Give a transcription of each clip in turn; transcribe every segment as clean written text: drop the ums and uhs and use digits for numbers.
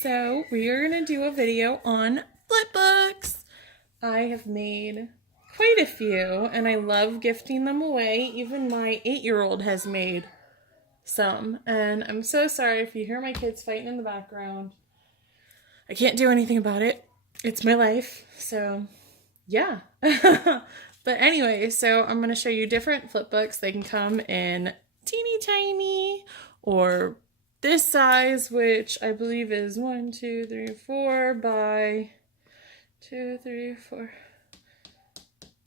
So we are going to do a video on flip books. I have made quite a few and I love gifting them away. Even my 8-year-old has made some, and I'm so sorry if you hear my kids fighting in the background. I can't do anything about it. It's my life, so yeah. But anyway, so I'm going to show you different flip books. They can come in teeny tiny or this size, which I believe is 1, 2, 3, 4 by 2, 3, 4,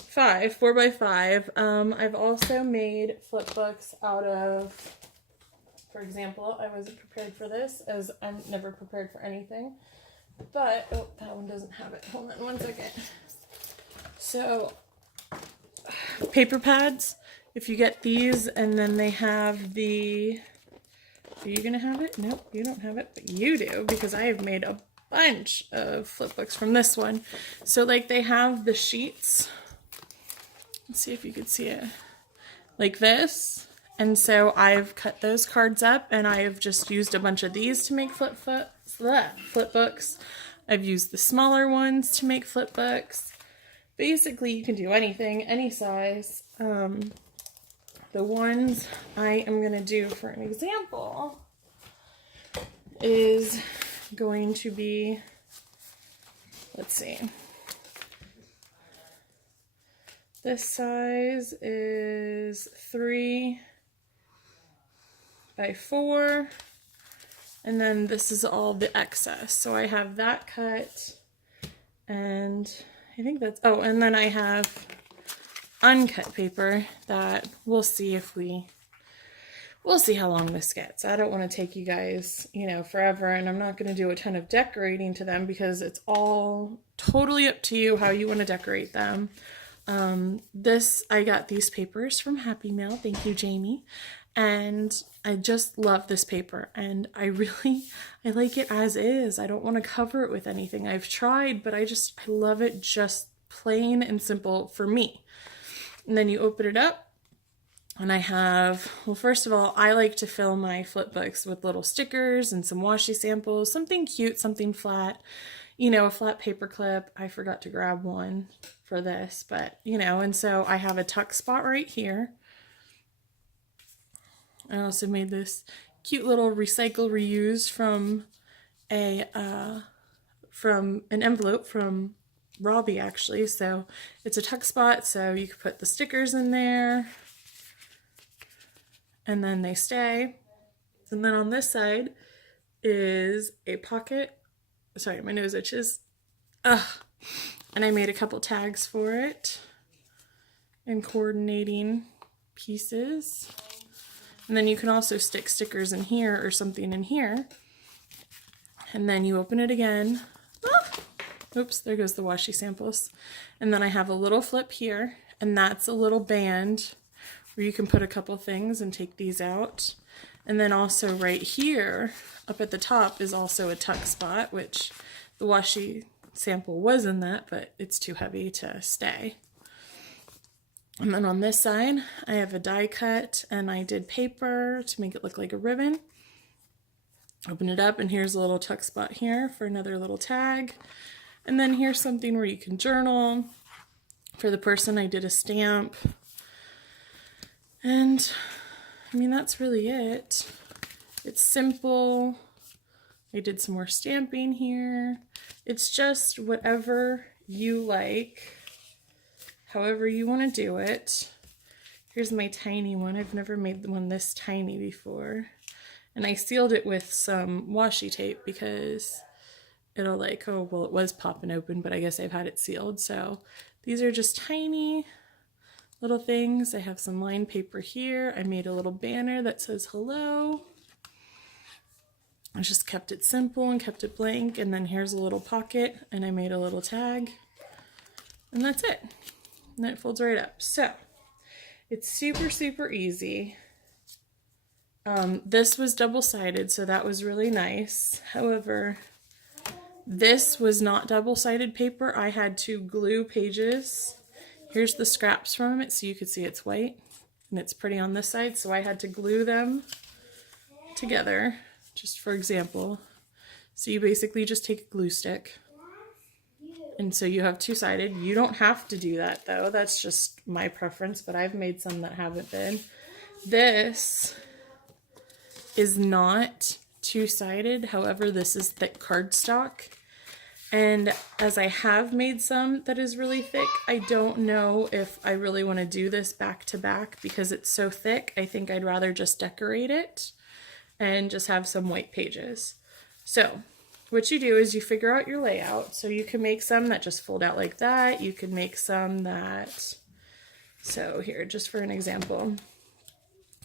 5, 4 by 5. I've also made flip books out of, for example, I wasn't prepared for this, as I'm never prepared for anything. But, oh, that one doesn't have it. Hold on one second. So, paper pads, if you get these, and then they have the, are you going to have it? Nope, you don't have it, but you do, because I have made a bunch of flip books from this one. So, like, they have the sheets. Let's see if you could see it. Like this. And so I've cut those cards up, and I have just used a bunch of these to make flip books. I've used the smaller ones to make flip books. Basically, you can do anything, any size. The ones I am going to do for an example is going to be, let's see. This size is 3 by 4, and then this is all the excess. So I have that cut, and I think that's, oh, and then I have uncut paper that we'll see if we'll see how long this gets. I don't want to take you guys, forever, and I'm not going to do a ton of decorating to them because it's all totally up to you how you want to decorate them. I got these papers from Happy Mail. Thank you, Jamie. And I just love this paper, and I like it as is. I don't want to cover it with anything. I've tried, but I love it just plain and simple for me. And then you open it up, and I have, well, first of all, I like to fill my flip books with little stickers and some washi samples, something cute, something flat, a flat paper clip. I forgot to grab one for this, but, and so I have a tuck spot right here. I also made this cute little recycle reuse from an envelope from Robbie, actually. So it's a tuck spot, so you could put the stickers in there, and then they stay. And then on this side is a pocket. Sorry, my nose itches. Ugh. And I made a couple tags for it and coordinating pieces. And then you can also stick stickers in here or something in here. And then you open it again. Ah! Oops, there goes the washi samples. And then I have a little flip here, and that's a little band where you can put a couple things and take these out. And then also right here, up at the top, is also a tuck spot, which the washi sample was in that, but it's too heavy to stay. And then on this side, I have a die cut, and I did paper to make it look like a ribbon. Open it up, and here's a little tuck spot here for another little tag. And then here's something where you can journal. For the person, I did a stamp. And, that's really it. It's simple. I did some more stamping here. It's just whatever you like. However you want to do it. Here's my tiny one. I've never made one this tiny before. And I sealed it with some washi tape because it'll it was popping open, but I guess I've had it sealed. So these are just tiny little things. I have some lined paper here. I made a little banner that says hello. I just kept it simple and kept it blank. And then here's a little pocket, and I made a little tag. And that's it. And then it folds right up. So it's super, super easy. This was double-sided, so that was really nice. However, this was not double-sided paper. I had to glue pages. Here's the scraps from it, so you could see it's white, and it's pretty on this side, so I had to glue them together, just for example. So you basically just take a glue stick. And so you have two-sided. You don't have to do that though. That's just my preference, but I've made some that haven't been. This is not two-sided. However, this is thick cardstock. And as I have made some that is really thick, I don't know if I really want to do this back to back because it's so thick. I think I'd rather just decorate it and just have some white pages. So what you do is you figure out your layout. So you can make some that just fold out like that. You can make some that, so here, just for an example.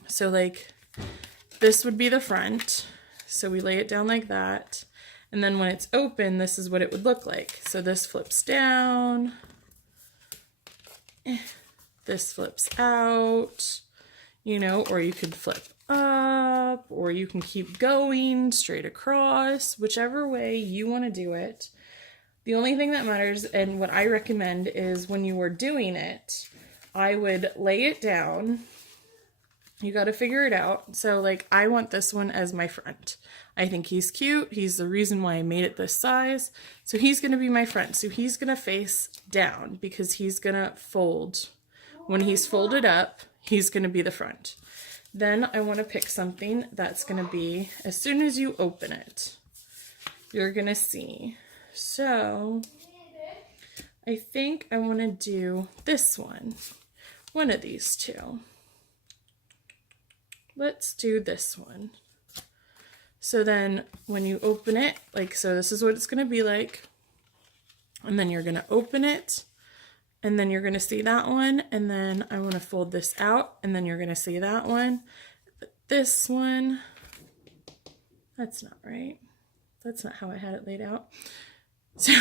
So like this would be the front. So we lay it down like that. And then when it's open, this is what it would look like. So this flips down, this flips out, you know, or you could flip up, or you can keep going straight across, whichever way you want to do it. The only thing that matters, and what I recommend, is when you are doing it, I would lay it down. You got to figure it out. So like I want this one as my front. I think he's cute. He's the reason why I made it this size. So he's going to be my front. So he's going to face down because he's going to fold. When he's folded up, he's going to be the front. Then I want to pick something that's going to be, as soon as you open it, you're going to see. So I think I want to do this one of these two. Let's do this one. So then when you open it, like, so this is what it's going to be like. And then you're going to open it. And then you're going to see that one. And then I want to fold this out. And then you're going to see that one. But this one, that's not right. That's not how I had it laid out. So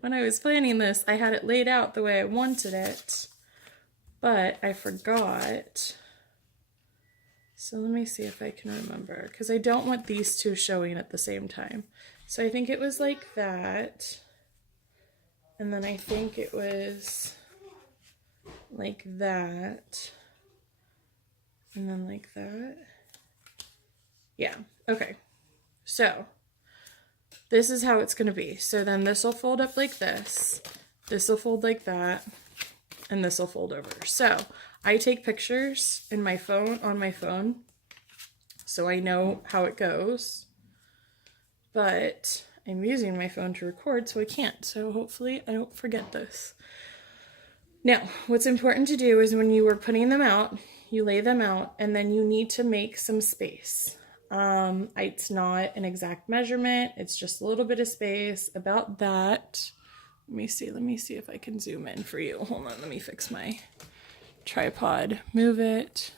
when I was planning this, I had it laid out the way I wanted it. But I forgot. So let me see if I can remember, because I don't want these two showing at the same time. So I think it was like that. And then I think it was like that. And then like that. Yeah, okay. So this is how it's going to be. So then this will fold up like this. This will fold like that. And this will fold over. So I take pictures in my phone, on my phone, so I know how it goes, but I'm using my phone to record, so I can't. So hopefully I don't forget this. Now, what's important to do is when you are putting them out, you lay them out, and then you need to make some space. It's not an exact measurement. It's just a little bit of space, about that. Let me see if I can zoom in for you. Hold on, let me fix my tripod, move it,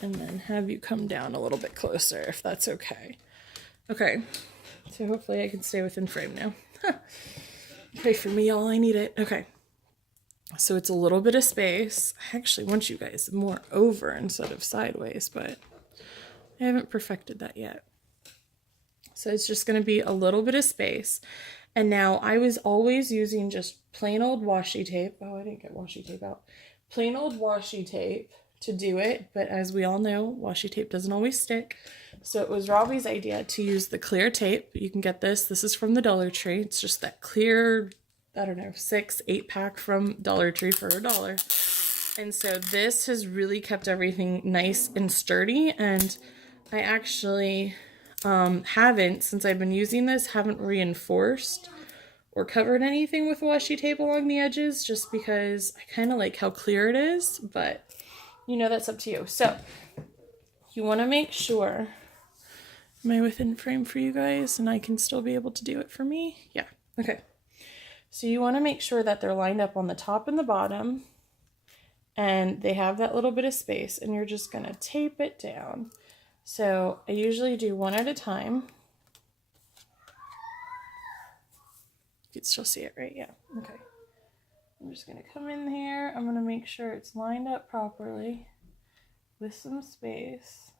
and then have you come down a little bit closer if that's okay. Okay, so hopefully I can stay within frame now. Okay, for me, all I need it. Okay, so it's a little bit of space. I actually want you guys more over instead of sideways, but I haven't perfected that yet. So it's just going to be a little bit of space. And now I was always using just plain old washi tape. Oh, I didn't get washi tape out. Plain old washi tape to do it, but as we all know, washi tape doesn't always stick. So it was Robbie's idea to use the clear tape. You can get this. This is from the Dollar Tree. It's just that clear, I don't know, 6-8 pack from Dollar Tree for $1. And so this has really kept everything nice and sturdy. And I actually haven't, since I've been using this, haven't reinforced or covered anything with washi tape along the edges, just because I kind of like how clear it is, but you know, that's up to you. So you want to make sure, am I within frame for you guys and I can still be able to do it for me? Yeah, okay. So you want to make sure that they're lined up on the top and the bottom, and they have that little bit of space, and you're just going to tape it down. So I usually do one at a time. You can still see it, right? Yeah. Okay. I'm just going to come in here. I'm going to make sure it's lined up properly with some space.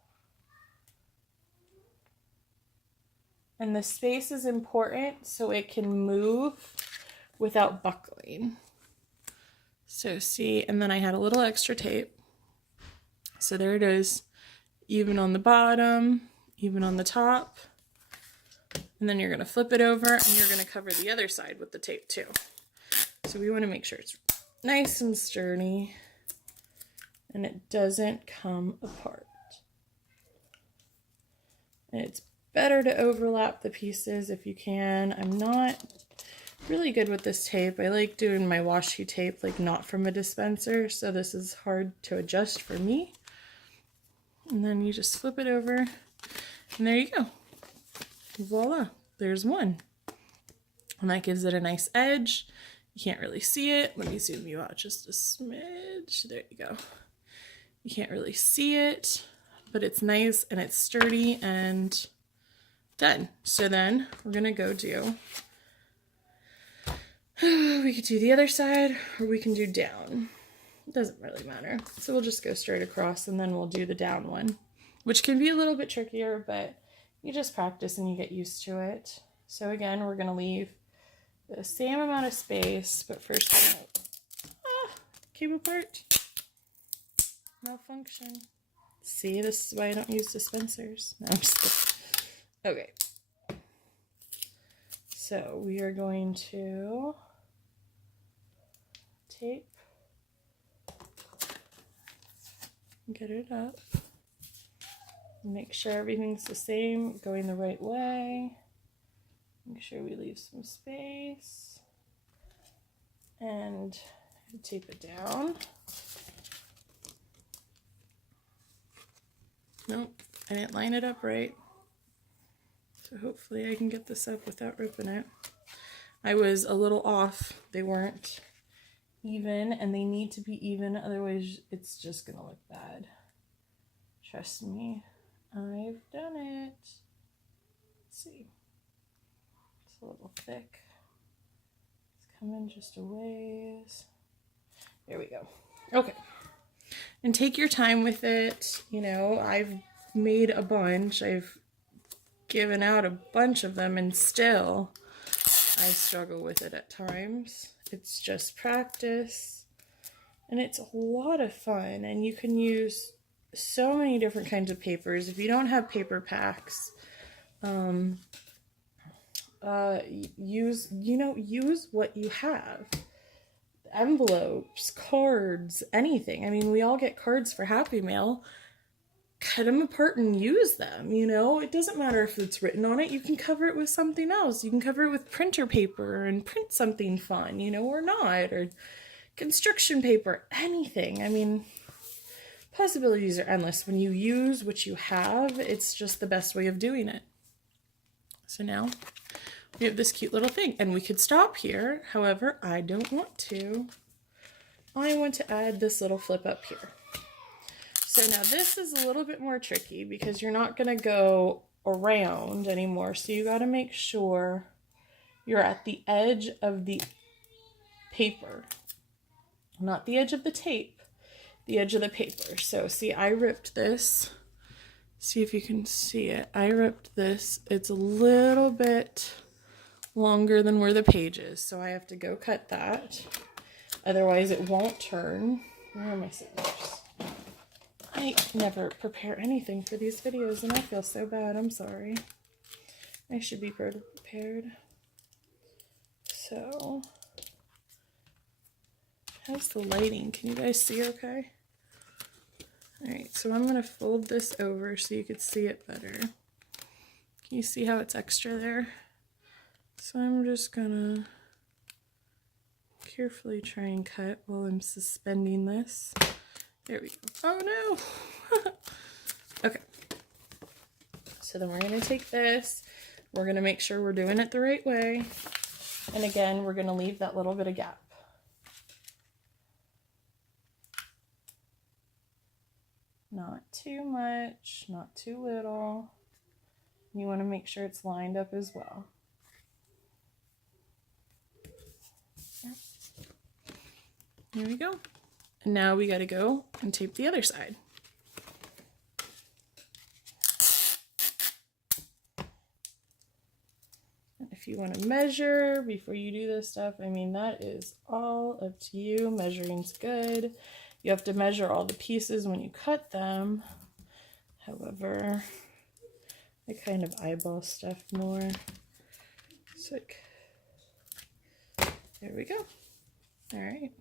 And the space is important so it can move without buckling. So see, and then I had a little extra tape. So there it is. Even on the bottom, even on the top. And then you're going to flip it over and you're going to cover the other side with the tape too. So we want to make sure it's nice and sturdy and it doesn't come apart. And it's better to overlap the pieces if you can. I'm not really good with this tape. I like doing my washi tape like not from a dispenser, so this is hard to adjust for me. And then you just flip it over and there you go. Voila, there's one. And that gives it a nice edge. You can't really see it. Let me zoom you out just a smidge. There you go. You can't really see it, but it's nice and it's sturdy and done. So then we're gonna go do, we could do the other side or we can do down. It doesn't really matter. So we'll just go straight across and then we'll do the down one, which can be a little bit trickier, but you just practice and you get used to it. So again, we're gonna leave the same amount of space, but first came apart. Malfunction. See, this is why I don't use dispensers. No, I'm just kidding. Okay. So we are going to tape, get it up, make sure everything's the same, going the right way, make sure we leave some space, and tape it down. Nope, I didn't line it up right. So hopefully I can get this up without ripping it. I was a little off. They weren't even, and they need to be even, otherwise it's just gonna look bad. Trust me, I've done it. Let's see. It's a little thick. It's coming just a ways. There we go. Okay. And take your time with it. You know, I've made a bunch. I've given out a bunch of them and still I struggle with it at times. It's just practice and it's a lot of fun, and you can use so many different kinds of papers. If you don't have paper packs, use what you have. Envelopes, cards, anything. I mean, we all get cards for Happy Mail. Cut them apart and use them, you know? It doesn't matter if it's written on it. You can cover it with something else. You can cover it with printer paper and print something fun, you know, or not, or construction paper, anything. I mean, possibilities are endless. When you use what you have, it's just the best way of doing it. So now we have this cute little thing, and we could stop here. However, I don't want to. I want to add this little flip up here. So now this is a little bit more tricky because you're not going to go around anymore. So you got to make sure you're at the edge of the paper, not the edge of the tape, the edge of the paper. So see, I ripped this. See if you can see it. I ripped this. It's a little bit longer than where the page is, so I have to go cut that. Otherwise it won't turn. Where are my scissors? I never prepare anything for these videos and I feel so bad. I'm sorry. I should be prepared. So, how's the lighting? Can you guys see okay? Alright, so I'm going to fold this over so you could see it better. Can you see how it's extra there? So I'm just going to carefully try and cut while I'm suspending this. There we go. Oh no! Okay. So then we're going to take this. We're going to make sure we're doing it the right way. And again, we're going to leave that little bit of gap. Not too much, not too little. You want to make sure it's lined up as well. There we go. And now we got to go and tape the other side. And if you want to measure before you do this stuff, I mean, that is all up to you. Measuring's good. You have to measure all the pieces when you cut them. However, I kind of eyeball stuff more. quick. There we go. All right.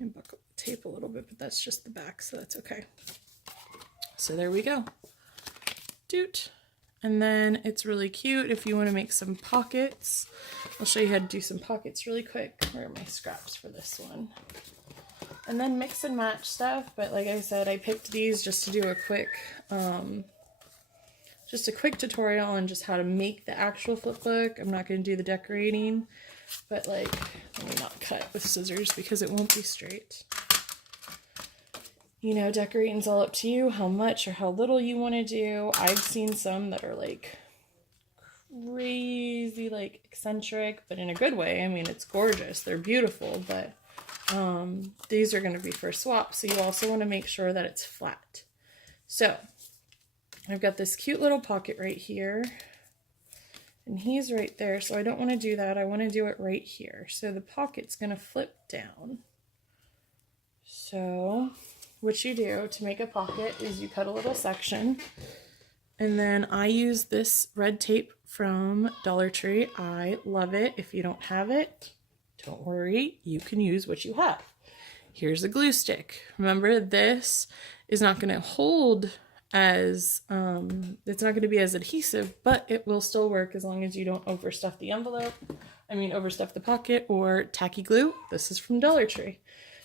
And buckle the tape a little bit, but that's just the back, so that's okay. So there we go. Doot. And then it's really cute if you want to make some pockets. I'll show you how to do some pockets really quick. Where are my scraps for this one? And then mix and match stuff, but like I said, I picked these just to do a quick tutorial on just how to make the actual flip book. I'm not going to do the decorating, but like, let me not cut with scissors because it won't be straight. You know, decorating's all up to you, how much or how little you want to do. I've seen some that are like crazy, like eccentric, but in a good way. I mean, it's gorgeous. They're beautiful, but these are going to be for swap. So you also want to make sure that it's flat. So I've got this cute little pocket right here, and he's right there. So I don't want to do that. I want to do it right here. So the pocket's going to flip down. So what you do to make a pocket is you cut a little section, and then I use this red tape from Dollar Tree. I love it. If you don't have it, don't worry, you can use what you have. Here's a glue stick. Remember, this is not going to hold as, it's not going to be as adhesive, but it will still work as long as you don't overstuff the envelope. Overstuff the pocket or tacky glue. This is from Dollar Tree.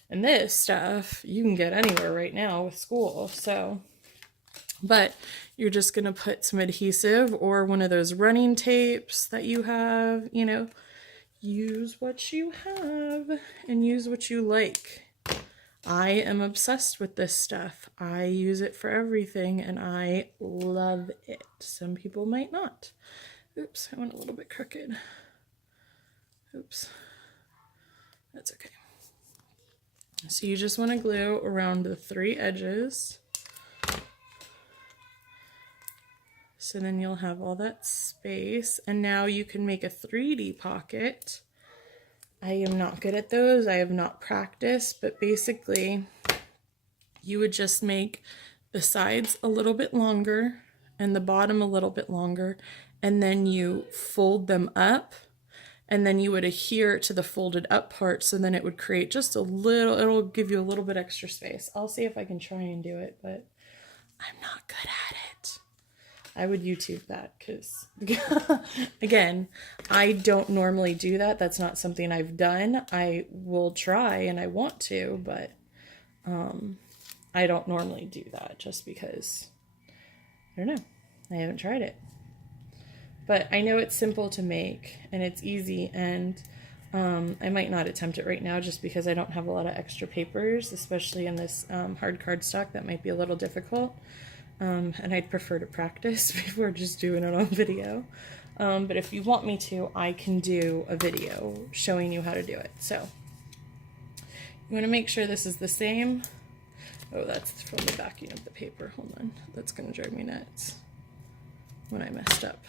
And this stuff you can get anywhere right now with school. So, but you're just going to put some adhesive or one of those running tapes that you have, you know. Use what you have and use what you like. I am obsessed with this stuff. I use it for everything and I love it. Some people might not. Oops, I went a little bit crooked. Oops. That's okay. So you just want to glue around the 3 edges. So then you'll have all that space, and now you can make a 3D pocket. I am not good at those. I have not practiced, but basically you would just make the sides a little bit longer and the bottom a little bit longer, and then you fold them up, and then you would adhere to the folded up part, so then it would create just a little, it'll give you a little bit extra space. I'll see if I can try and do it, but I'm not good at it. I would YouTube that because, again, I don't normally do that. That's not something I've done. I will try and I want to, but I don't normally do that just because, I don't know, I haven't tried it. But I know it's simple to make and it's easy, and I might not attempt it right now just because I don't have a lot of extra papers, especially in this hard cardstock. That might be a little difficult. And I'd prefer to practice before just doing it on video. But if you want me to, I can do a video showing you how to do it. So you want to make sure this is the same. Oh, that's from the backing of the paper. Hold on. That's going to drive me nuts when I messed up.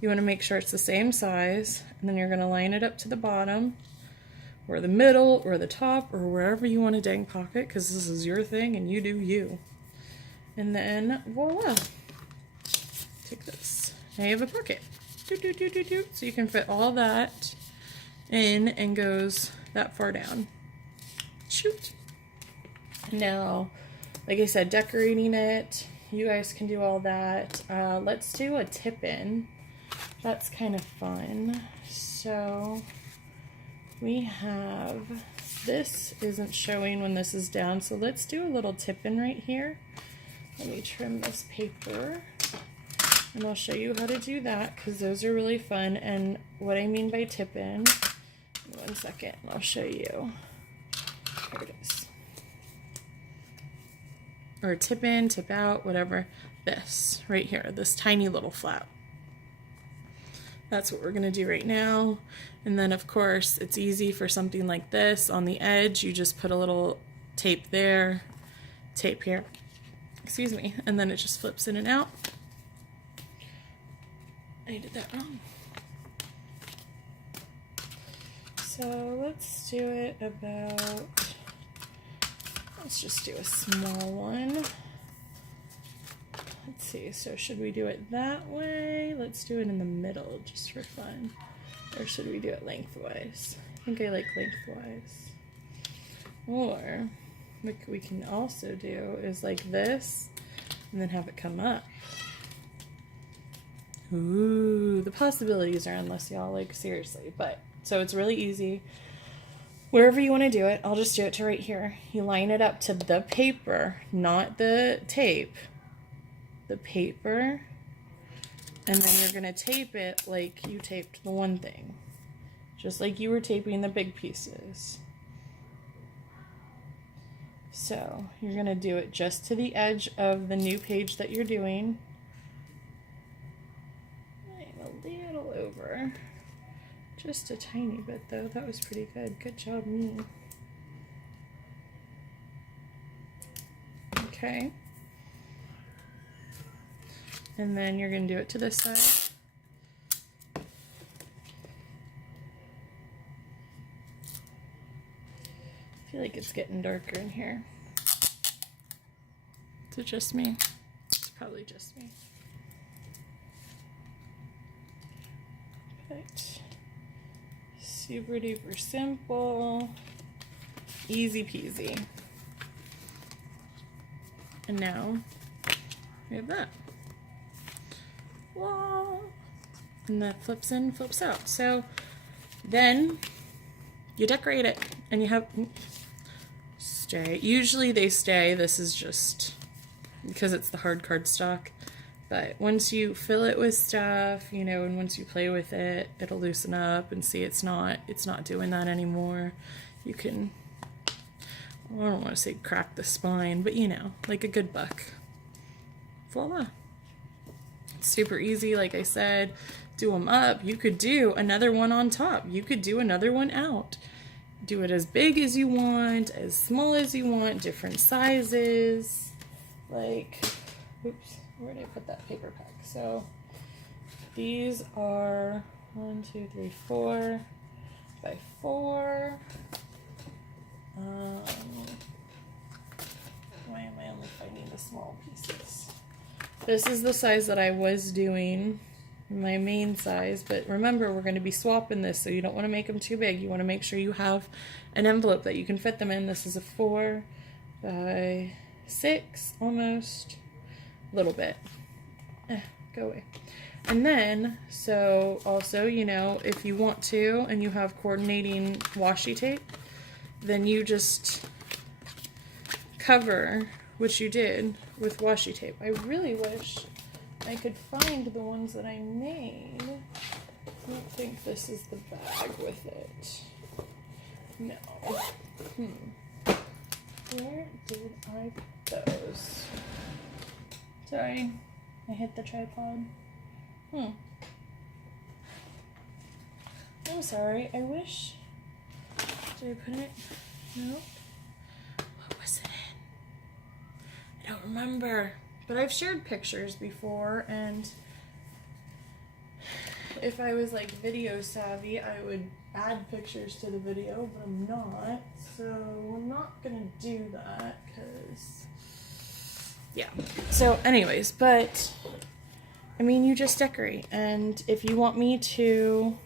You want to make sure it's the same size, and then you're going to line it up to the bottom or the middle or the top or wherever you want to dang pocket, because this is your thing and you do you. And then, voila, take this. Now you have a pocket. So you can fit all that in and goes that far down. Shoot. Now, like I said, decorating it, you guys can do all that. Let's do a tip-in. That's kind of fun. So we have, this isn't showing when this is down, so let's do a little tip-in right here. Let me trim this paper, and I'll show you how to do that because those are really fun. And what I mean by tip-in, 1 second, I'll show you. There it is. Or tip in, tip out, whatever. This right here, this tiny little flap. That's what we're going to do right now. And then, of course, it's easy for something like this. On the edge, you just put a little tape there, tape here. Excuse me, and then it just flips in and out. I did that wrong. So let's do it about, let's just do a small one. Let's see, so should we do it that way? Let's do it in the middle just for fun. Or should we do it lengthwise? I think I like lengthwise. Or what we can also do is like this and then have it come up. Ooh, the possibilities are endless, y'all, like seriously. But so it's really easy. Wherever you want to do it, I'll just do it to right here. You line it up to the paper, not the tape. The paper, and then you're going to tape it like you taped the one thing. Just like you were taping the big pieces. So you're going to do it just to the edge of the new page that you're doing. I'm a little over. Just a tiny bit though. That was pretty good. Good job, me. Okay. And then you're going to do it to this side. I feel like it's getting darker in here. Is it just me? It's probably just me. But super duper simple. Easy peasy. And now we have that. Whoa. And that flips in, flips out. So then you decorate it and you have stay. Usually they stay. This is just because it's the hard cardstock. But once you fill it with stuff, you know, and once you play with it, it'll loosen up and see it's not doing that anymore. You can, well, I don't want to say crack the spine, but you know, like a good buck. Voila. Super easy, like I said. Do them up. You could do another one on top. You could do another one out. Do it as big as you want, as small as you want, different sizes. Like, oops, where did I put that paper pack? So these are 1, 2, 3, 4 by 4. Why am I only finding the small pieces? This is the size that I was doing, my main size, but remember we're going to be swapping this, so you don't want to make them too big. You want to make sure you have an envelope that you can fit them in. This is a 4 by 6, almost, a little bit. Go away. And then, so also, you know, if you want to and you have coordinating washi tape, then you just cover, which you did, with washi tape. I really wish I could find the ones that I made. I don't think this is the bag with it. No. Where did I put those? Sorry, I hit the tripod. I'm sorry, I wish. Did I put it? No. What was it in? I don't remember. But I've shared pictures before, and if I was like video savvy, I would add pictures to the video, but I'm not. So I'm not gonna do that because, yeah. So anyways, but I mean, you just decorate, and if you want me to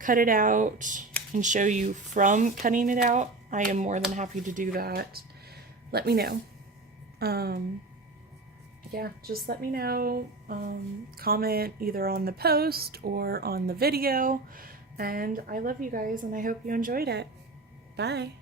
cut it out and show you from cutting it out, I am more than happy to do that. Let me know. Yeah, just let me know. Comment either on the post or on the video. And I love you guys, and I hope you enjoyed it. Bye.